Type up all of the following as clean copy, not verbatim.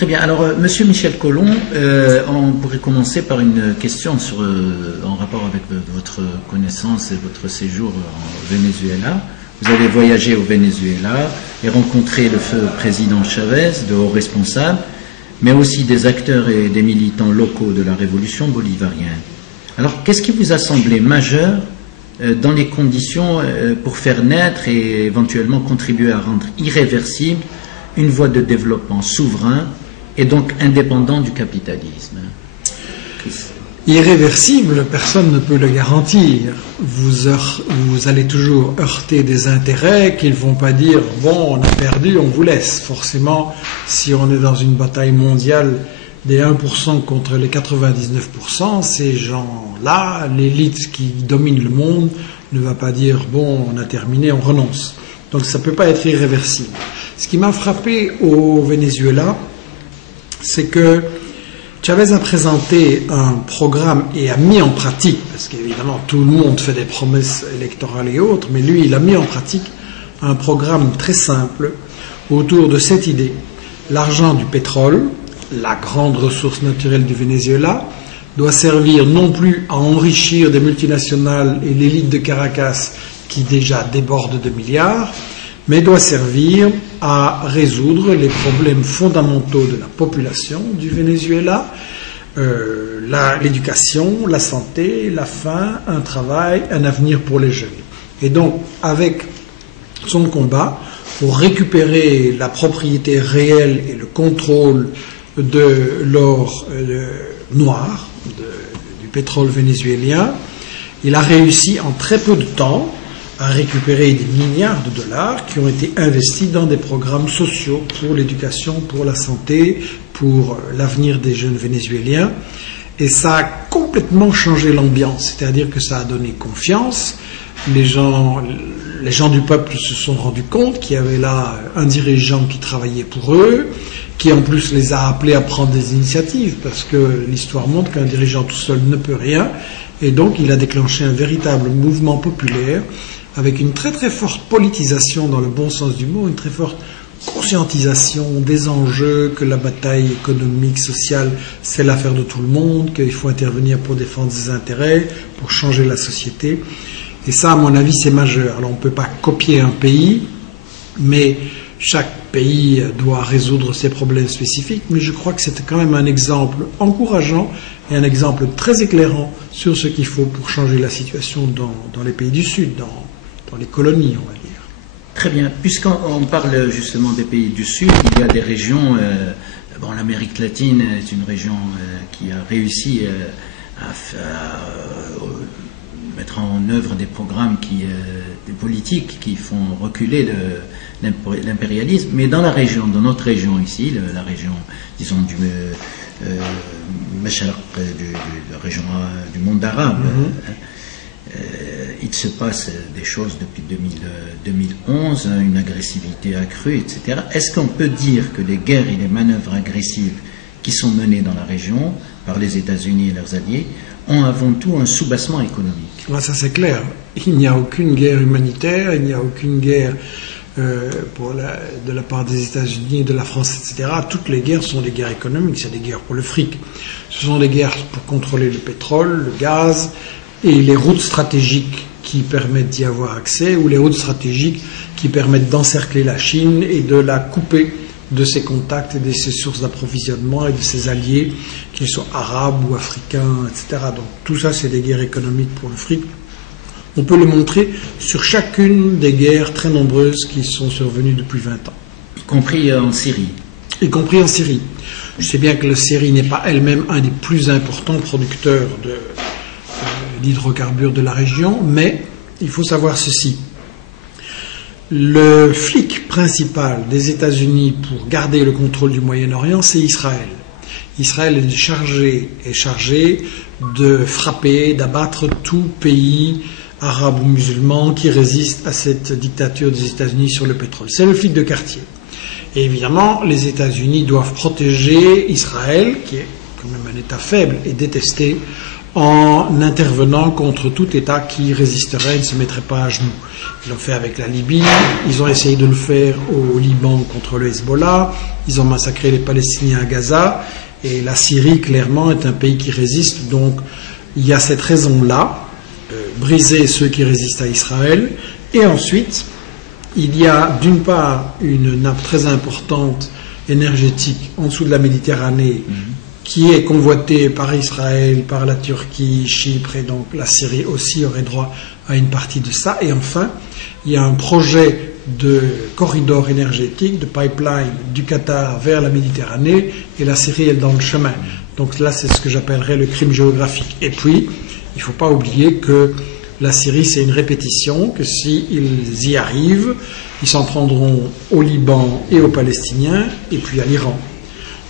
Très bien. Alors, Monsieur Michel Colomb, on pourrait commencer par une question en rapport avec votre connaissance et votre séjour au Venezuela. Vous avez voyagé au Venezuela et rencontré le feu président Chavez, de hauts responsables, mais aussi des acteurs et des militants locaux de la révolution bolivarienne. Alors, qu'est-ce qui vous a semblé majeur dans les conditions pour faire naître et éventuellement contribuer à rendre irréversible une voie de développement souverain et donc indépendant du capitalisme? Irréversible, personne ne peut le garantir. Vous allez toujours heurter des intérêts qui ne vont pas dire « bon, on a perdu, on vous laisse ». Forcément, si on est dans une bataille mondiale des 1% contre les 99%, ces gens-là, l'élite qui domine le monde, ne va pas dire « bon, on a terminé, on renonce ». Donc ça ne peut pas être irréversible. Ce qui m'a frappé au Venezuela, c'est que Chavez a présenté un programme et a mis en pratique, parce qu'évidemment tout le monde fait des promesses électorales et autres, mais lui il a mis en pratique un programme très simple autour de cette idée. L'argent du pétrole, la grande ressource naturelle du Venezuela, doit servir non plus à enrichir des multinationales et l'élite de Caracas qui déjà déborde de milliards, mais doit servir à résoudre les problèmes fondamentaux de la population du Venezuela, l'éducation, la santé, la faim, un travail, un avenir pour les jeunes. Et donc, avec son combat pour récupérer la propriété réelle et le contrôle de l'or noir, du pétrole vénézuélien, il a réussi en très peu de temps à récupérer des milliards de dollars qui ont été investis dans des programmes sociaux pour l'éducation, pour la santé, pour l'avenir des jeunes vénézuéliens. Et ça a complètement changé l'ambiance, c'est-à-dire que ça a donné confiance. Les gens du peuple se sont rendus compte qu'il y avait là un dirigeant qui travaillait pour eux, qui en plus les a appelés à prendre des initiatives, parce que l'histoire montre qu'un dirigeant tout seul ne peut rien. Et donc il a déclenché un véritable mouvement populaire avec une très très forte politisation dans le bon sens du mot, une très forte conscientisation des enjeux, que la bataille économique, sociale, c'est l'affaire de tout le monde, qu'il faut intervenir pour défendre ses intérêts, pour changer la société. Et ça, à mon avis, c'est majeur. Alors on ne peut pas copier un pays, mais chaque pays doit résoudre ses problèmes spécifiques, mais je crois que c'était quand même un exemple encourageant et un exemple très éclairant sur ce qu'il faut pour changer la situation dans les pays du Sud, dans les colonies, on va dire. Très bien. Puisqu'on parle justement des pays du Sud, il y a des régions... l'Amérique latine est une région qui a réussi à mettre en œuvre des programmes, des politiques qui font reculer l'impérialisme. Mais dans notre région ici, la région, disons, la région du monde arabe, il se passe des choses depuis 2011, une agressivité accrue, etc. Est-ce qu'on peut dire que les guerres et les manœuvres agressives qui sont menées dans la région par les États-Unis et leurs alliés ont avant tout un soubassement économique? Ça c'est clair. Il n'y a aucune guerre humanitaire, il n'y a aucune guerre de la part des États-Unis, de la France, etc. Toutes les guerres sont des guerres économiques, c'est des guerres pour le fric. Ce sont des guerres pour contrôler le pétrole, le gaz et les routes stratégiques qui permettent d'y avoir accès, ou les routes stratégiques qui permettent d'encercler la Chine et de la couper de ses contacts et de ses sources d'approvisionnement et de ses alliés, qu'ils soient arabes ou africains, etc. Donc tout ça, c'est des guerres économiques pour le fric. On peut le montrer sur chacune des guerres très nombreuses qui sont survenues depuis 20 ans. Y compris en Syrie. Y compris en Syrie. Je sais bien que la Syrie n'est pas elle-même un des plus importants producteurs d'hydrocarbures de la région, mais il faut savoir ceci. Le flic principal des États-Unis pour garder le contrôle du Moyen-Orient, c'est Israël. Israël est chargé de frapper, d'abattre tout pays arabe ou musulman qui résiste à cette dictature des États-Unis sur le pétrole. C'est le flic de quartier. Et évidemment, les États-Unis doivent protéger Israël, qui est quand même un État faible et détesté en intervenant contre tout État qui résisterait et ne se mettrait pas à genoux. Ils l'ont fait avec la Libye, ils ont essayé de le faire au Liban contre le Hezbollah, ils ont massacré les Palestiniens à Gaza, et la Syrie, clairement, est un pays qui résiste. Donc, il y a cette raison-là, briser ceux qui résistent à Israël, et ensuite, il y a d'une part une nappe très importante énergétique en dessous de la Méditerranée, qui est convoitée par Israël, par la Turquie, Chypre, et donc la Syrie aussi aurait droit à une partie de ça. Et enfin, il y a un projet de corridor énergétique, de pipeline du Qatar vers la Méditerranée, et la Syrie est dans le chemin. Donc là, c'est ce que j'appellerais le crime géographique. Et puis, il ne faut pas oublier que la Syrie, c'est une répétition, que s'ils y arrivent, ils s'en prendront au Liban et aux Palestiniens, et puis à l'Iran.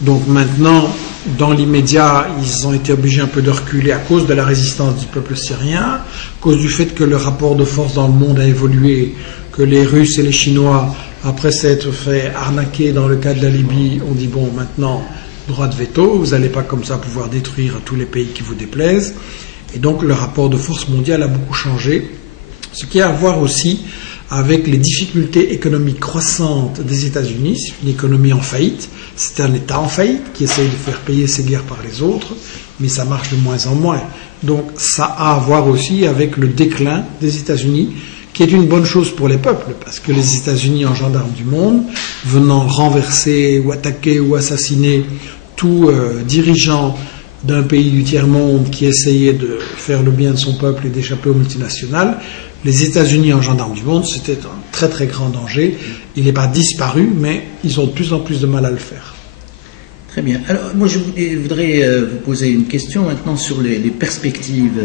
Donc maintenant, dans l'immédiat, ils ont été obligés un peu de reculer à cause de la résistance du peuple syrien, à cause du fait que le rapport de force dans le monde a évolué, que les Russes et les Chinois, après s'être fait arnaquer dans le cas de la Libye, ont dit bon, maintenant, droit de veto, vous n'allez pas comme ça pouvoir détruire tous les pays qui vous déplaisent. Et donc le rapport de force mondial a beaucoup changé, ce qui a à voir aussi avec les difficultés économiques croissantes des États-Unis. C'est une économie en faillite, c'est un État en faillite qui essaye de faire payer ses guerres par les autres, mais ça marche de moins en moins. Donc ça a à voir aussi avec le déclin des États-Unis, qui est une bonne chose pour les peuples, parce que les États-Unis, en gendarmes du monde, venant renverser ou attaquer ou assassiner tout dirigeant d'un pays du tiers-monde qui essayait de faire le bien de son peuple et d'échapper aux multinationales, les États-Unis en gendarmes du monde, c'était un très très grand danger. Il n'est pas disparu, mais ils ont de plus en plus de mal à le faire. Très bien. Alors, moi, je voudrais vous poser une question maintenant sur les perspectives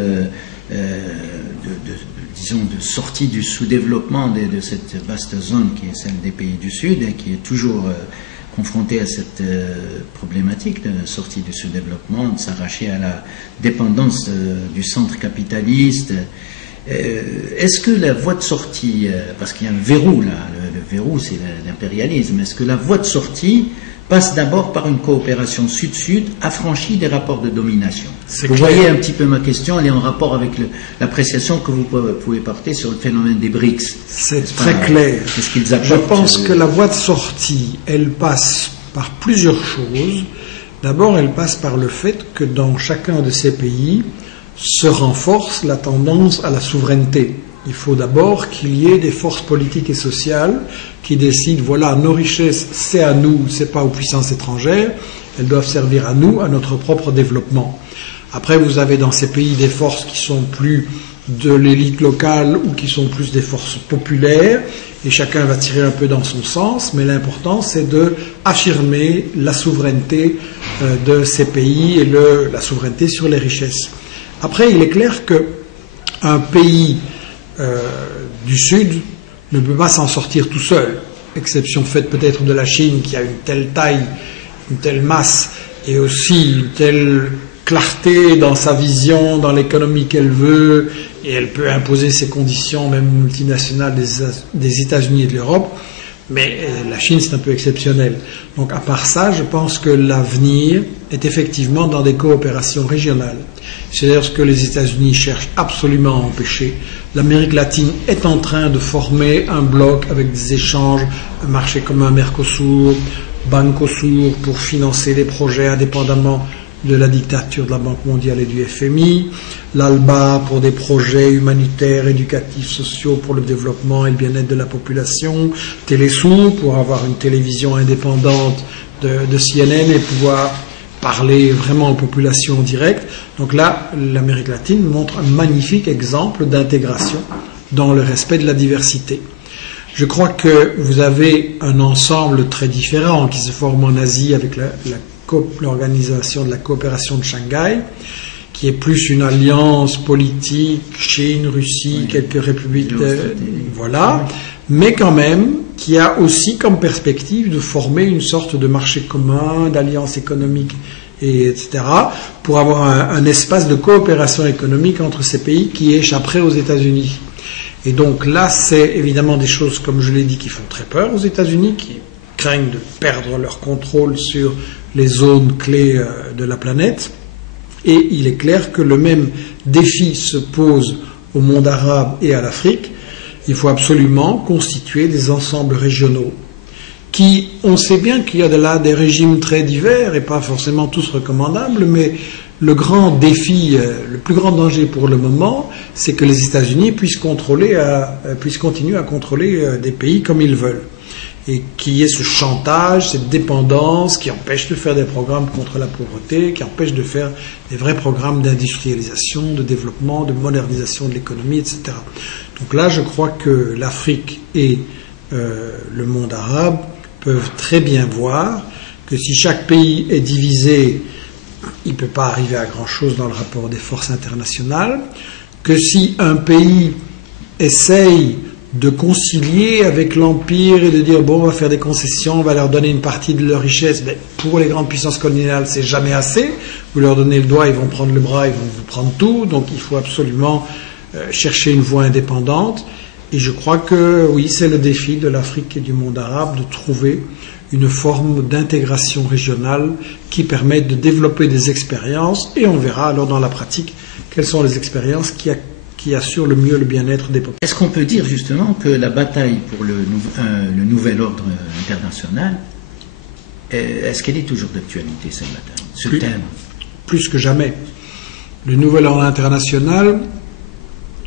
disons, de sortie du sous-développement de cette vaste zone qui est celle des pays du Sud et qui est toujours confronté à cette problématique de sortie du sous-développement, de s'arracher à la dépendance du centre capitaliste. Est-ce que la voie de sortie, parce qu'il y a un verrou là, le verrou c'est l'impérialisme, est-ce que la voie de sortie passe d'abord par une coopération sud-sud affranchie des rapports de domination? Vous voyez un petit peu ma question, elle est en rapport avec l'appréciation que vous pouvez porter sur le phénomène des BRICS. C'est très clair. Qu'est-ce qu'ils apportent? Je pense que la voie de sortie, elle passe par plusieurs choses. D'abord, elle passe par le fait que dans chacun de ces pays se renforce la tendance à la souveraineté. Il faut d'abord qu'il y ait des forces politiques et sociales qui décident, voilà, nos richesses, c'est à nous, c'est pas aux puissances étrangères, elles doivent servir à nous, à notre propre développement. Après, vous avez dans ces pays des forces qui sont plus de l'élite locale ou qui sont plus des forces populaires, et chacun va tirer un peu dans son sens, mais l'important c'est de affirmer la souveraineté de ces pays et la souveraineté sur les richesses. Après, il est clair qu'un pays du Sud ne peut pas s'en sortir tout seul, exception faite peut-être de la Chine qui a une telle taille, une telle masse et aussi une telle clarté dans sa vision, dans l'économie qu'elle veut, et elle peut imposer ses conditions même multinationales des États-Unis et de l'Europe, mais la Chine c'est un peu exceptionnel. Donc à part ça, je pense que l'avenir est effectivement dans des coopérations régionales. C'est d'ailleurs ce que les États-Unis cherchent absolument à empêcher. L'Amérique latine est en train de former un bloc avec des échanges, un marché commun Mercosur, Bancosur pour financer des projets indépendamment de la dictature de la Banque mondiale et du FMI, l'ALBA pour des projets humanitaires, éducatifs, sociaux pour le développement et le bien-être de la population, Télésur pour avoir une télévision indépendante de CNN et pouvoir parler vraiment aux populations en direct. Donc là, l'Amérique latine montre un magnifique exemple d'intégration dans le respect de la diversité. Je crois que vous avez un ensemble très différent qui se forme en Asie avec l'organisation de la coopération de Shanghai, qui est plus une alliance politique, Chine, Russie, quelques républiques, voilà, mais quand même qui a aussi comme perspective de former une sorte de marché commun, d'alliance économique, etc., pour avoir un espace de coopération économique entre ces pays qui échapperaient aux États-Unis. Et donc là, c'est évidemment des choses, comme je l'ai dit, qui font très peur aux États-Unis, qui craignent de perdre leur contrôle sur les zones clés de la planète. Et il est clair que le même défi se pose au monde arabe et à l'Afrique. Il faut absolument constituer des ensembles régionaux qui, on sait bien qu'il y a de là des régimes très divers et pas forcément tous recommandables, mais le grand défi, le plus grand danger pour le moment, c'est que les États-Unis puissent continuer à contrôler des pays comme ils veulent. Et qu'il y ait ce chantage, cette dépendance qui empêche de faire des programmes contre la pauvreté, qui empêche de faire des vrais programmes d'industrialisation, de développement, de modernisation de l'économie, etc. Donc là, je crois que l'Afrique et le monde arabe peuvent très bien voir que si chaque pays est divisé, il ne peut pas arriver à grand-chose dans le rapport des forces internationales, que si un pays essaye de concilier avec l'Empire et de dire bon, on va faire des concessions, on va leur donner une partie de leur richesse. Mais pour les grandes puissances coloniales, c'est jamais assez. Vous leur donnez le doigt, ils vont prendre le bras, ils vont vous prendre tout. Donc il faut absolument chercher une voie indépendante. Et je crois que oui, c'est le défi de l'Afrique et du monde arabe de trouver une forme d'intégration régionale qui permette de développer des expériences. Et on verra alors dans la pratique quelles sont les expériences qui assure le mieux le bien-être des populations. Est-ce qu'on peut dire justement que la bataille pour le nouvel ordre international, est-ce qu'elle est toujours d'actualité, cette bataille, ce thème? Plus que jamais. Le nouvel ordre international,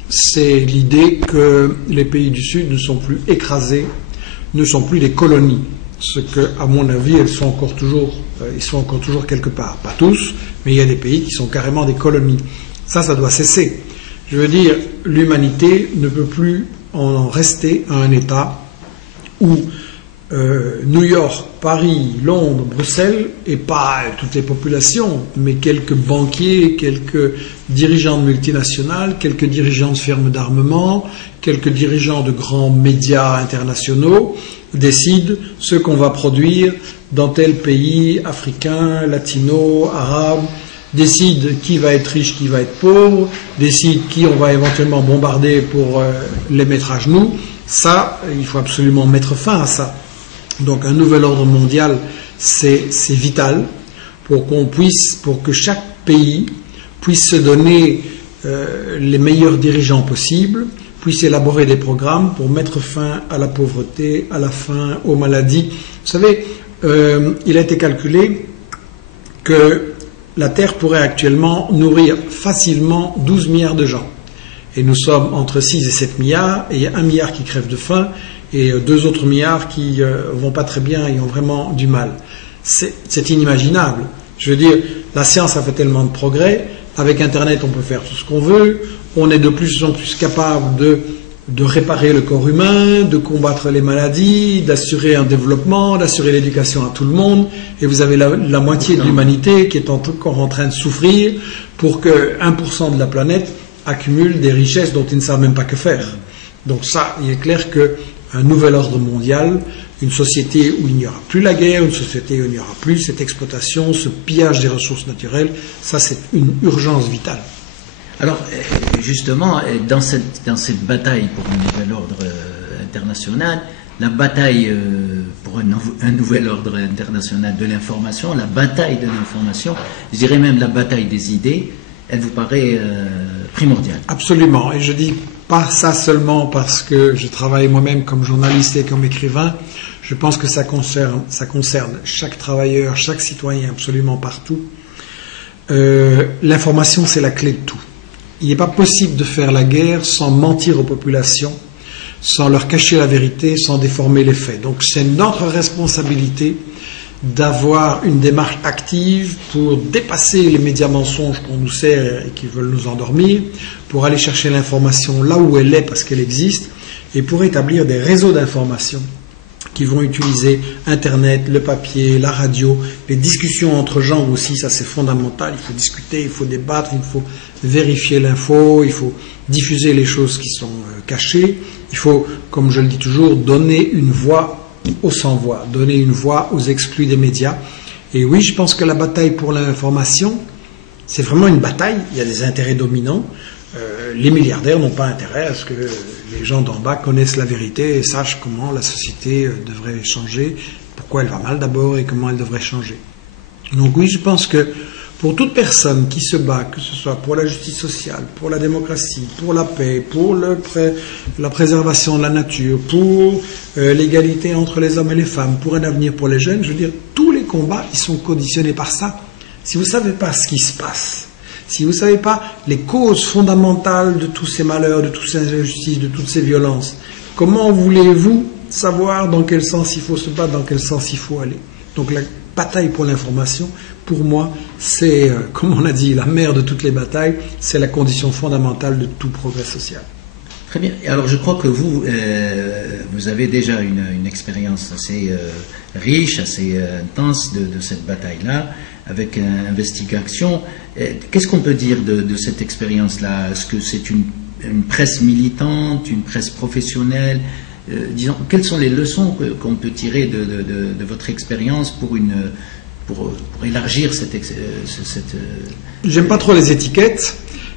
c'est l'idée que les pays du Sud ne sont plus écrasés, ne sont plus des colonies. Ce que, à mon avis, ils sont encore toujours quelque part. Pas tous, mais il y a des pays qui sont carrément des colonies. Ça doit cesser. Je veux dire, l'humanité ne peut plus en rester à un état où New York, Paris, Londres, Bruxelles, et pas toutes les populations, mais quelques banquiers, quelques dirigeants de multinationales, quelques dirigeants de firmes d'armement, quelques dirigeants de grands médias internationaux décident ce qu'on va produire dans tel pays africain, latino, arabe, décide qui va être riche, qui va être pauvre, décide qui on va éventuellement bombarder pour les mettre à genoux. Ça, il faut absolument mettre fin à ça. Donc un nouvel ordre mondial, c'est vital pour que chaque pays puisse se donner les meilleurs dirigeants possibles, puisse élaborer des programmes pour mettre fin à la pauvreté, à la faim, aux maladies. Vous savez, il a été calculé que la Terre pourrait actuellement nourrir facilement 12 milliards de gens. Et nous sommes entre 6 et 7 milliards, et il y a 1 milliard qui crève de faim, et 2 autres milliards qui vont pas très bien et ont vraiment du mal. C'est inimaginable. Je veux dire, la science a fait tellement de progrès, avec Internet on peut faire tout ce qu'on veut, on est de plus en plus capable de réparer le corps humain, de combattre les maladies, d'assurer un développement, d'assurer l'éducation à tout le monde. Et vous avez la moitié de l'humanité qui est encore en train de souffrir pour que 1% de la planète accumule des richesses dont ils ne savent même pas que faire. Donc ça, il est clair qu'un nouvel ordre mondial, une société où il n'y aura plus la guerre, une société où il n'y aura plus cette exploitation, ce pillage des ressources naturelles, ça c'est une urgence vitale. Alors, justement, dans cette bataille pour un nouvel ordre international, la bataille pour un nouvel ordre international de l'information, la bataille de l'information, je dirais même la bataille des idées, elle vous paraît primordiale? Absolument, et je dis pas ça seulement parce que je travaille moi-même comme journaliste et comme écrivain. Je pense que ça concerne chaque travailleur, chaque citoyen, absolument partout. L'information, c'est la clé de tout. Il n'est pas possible de faire la guerre sans mentir aux populations, sans leur cacher la vérité, sans déformer les faits. Donc c'est notre responsabilité d'avoir une démarche active pour dépasser les médias mensonges qu'on nous sert et qui veulent nous endormir, pour aller chercher l'information là où elle est parce qu'elle existe, et pour établir des réseaux d'information qui vont utiliser Internet, le papier, la radio, les discussions entre gens aussi, ça c'est fondamental. Il faut discuter, il faut débattre, il faut vérifier l'info, il faut diffuser les choses qui sont cachées. Il faut, comme je le dis toujours, donner une voix aux sans-voix, donner une voix aux exclus des médias. Et oui, je pense que la bataille pour l'information, c'est vraiment une bataille. Il y a des intérêts dominants. Les milliardaires n'ont pas intérêt à ce que les gens d'en bas connaissent la vérité et sachent comment la société devrait changer, pourquoi elle va mal d'abord et comment elle devrait changer. Donc oui, je pense que Pour toute personne qui se bat, que ce soit pour la justice sociale, pour la démocratie, pour la paix, pour la préservation de la nature, pour l'égalité entre les hommes et les femmes, pour un avenir pour les jeunes, je veux dire, tous les combats, ils sont conditionnés par ça. Si vous ne savez pas ce qui se passe, si vous ne savez pas les causes fondamentales de tous ces malheurs, de toutes ces injustices, de toutes ces violences, comment voulez-vous savoir dans quel sens il faut se battre, dans quel sens il faut aller? Donc la bataille pour l'information, pour moi, c'est, comme on a dit, la mère de toutes les batailles, c'est la condition fondamentale de tout progrès social. Très bien. Alors je crois que vous avez déjà une expérience assez riche, assez intense de cette bataille-là, avec investigation. Qu'est-ce qu'on peut dire de cette expérience-là? Est-ce que c'est une presse militante, une presse professionnelle? Disons, quelles sont les leçons qu'on peut tirer de votre expérience pour élargir cette... J'aime pas trop les étiquettes.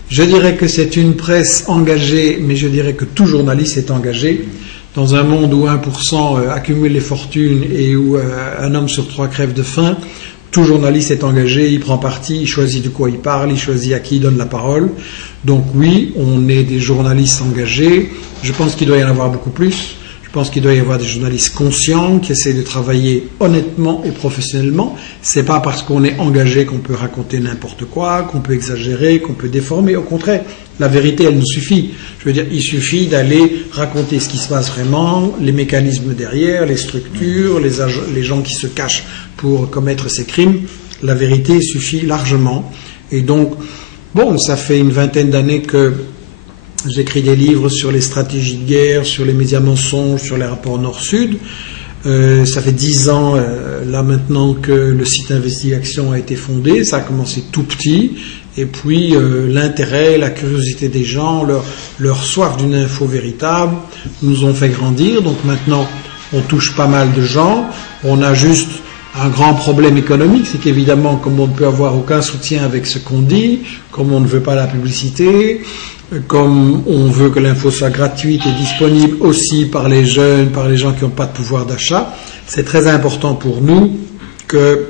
Je dirais que c'est une presse engagée, mais je dirais que tout journaliste est engagé. Dans un monde où 1% accumule les fortunes et où un homme sur 3 crève de faim, tout journaliste est engagé, il prend parti, il choisit de quoi il parle, il choisit à qui il donne la parole. Donc oui, on est des journalistes engagés. Je pense qu'il doit y en avoir beaucoup plus. Je pense qu'il doit y avoir des journalistes conscients qui essaient de travailler honnêtement et professionnellement. C'est pas parce qu'on est engagé qu'on peut raconter n'importe quoi, qu'on peut exagérer, qu'on peut déformer. Au contraire, la vérité, elle nous suffit. Je veux dire, il suffit d'aller raconter ce qui se passe vraiment, les mécanismes derrière, les structures, les gens qui se cachent pour commettre ces crimes. La vérité suffit largement. Et donc, bon, ça fait une vingtaine d'années que j'écris des livres sur les stratégies de guerre, sur les médias mensonges, sur les rapports Nord-Sud. Ça fait 10 ans, là maintenant, que le site Investigation a été fondé. Ça a commencé tout petit. Et puis, l'intérêt, la curiosité des gens, leur soif d'une info véritable nous ont fait grandir. Donc maintenant, on touche pas mal de gens. On a juste un grand problème économique, c'est qu'évidemment, comme on ne peut avoir aucun soutien avec ce qu'on dit, comme on ne veut pas la publicité, comme on veut que l'info soit gratuite et disponible aussi par les jeunes, par les gens qui n'ont pas de pouvoir d'achat, c'est très important pour nous que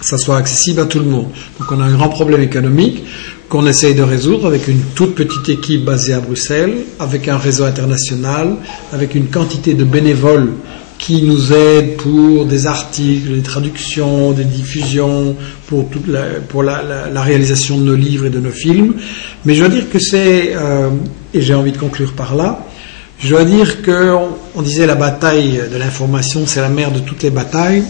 ça soit accessible à tout le monde. Donc on a un grand problème économique qu'on essaye de résoudre avec une toute petite équipe basée à Bruxelles, avec un réseau international, avec une quantité de bénévoles qui nous aident pour des articles, des traductions, des diffusions, pour la réalisation de nos livres et de nos films. Mais je dois dire que c'est, et j'ai envie de conclure par là, je dois dire qu'on disait la bataille de l'information, c'est la mère de toutes les batailles,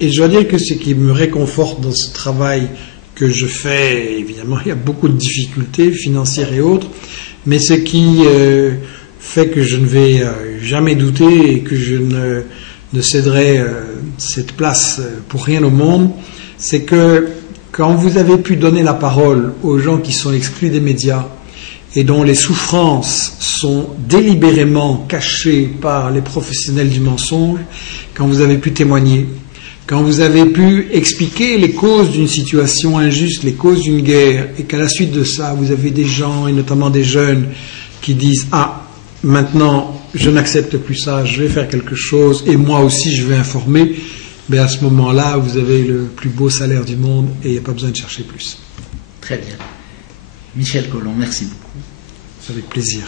et je dois dire que ce qui me réconforte dans ce travail que je fais, évidemment il y a beaucoup de difficultés financières et autres, mais ce qui fait que je ne vais jamais douter et que je ne céderai cette place pour rien au monde, c'est que quand vous avez pu donner la parole aux gens qui sont exclus des médias et dont les souffrances sont délibérément cachées par les professionnels du mensonge, quand vous avez pu témoigner, quand vous avez pu expliquer les causes d'une situation injuste, les causes d'une guerre, et qu'à la suite de ça, vous avez des gens, et notamment des jeunes, qui disent « Ah, maintenant, je n'accepte plus ça, je vais faire quelque chose, et moi aussi je vais informer », mais à ce moment-là, vous avez le plus beau salaire du monde, et il n'y a pas besoin de chercher plus. Très bien. Michel Collomb, merci beaucoup. C'est avec plaisir.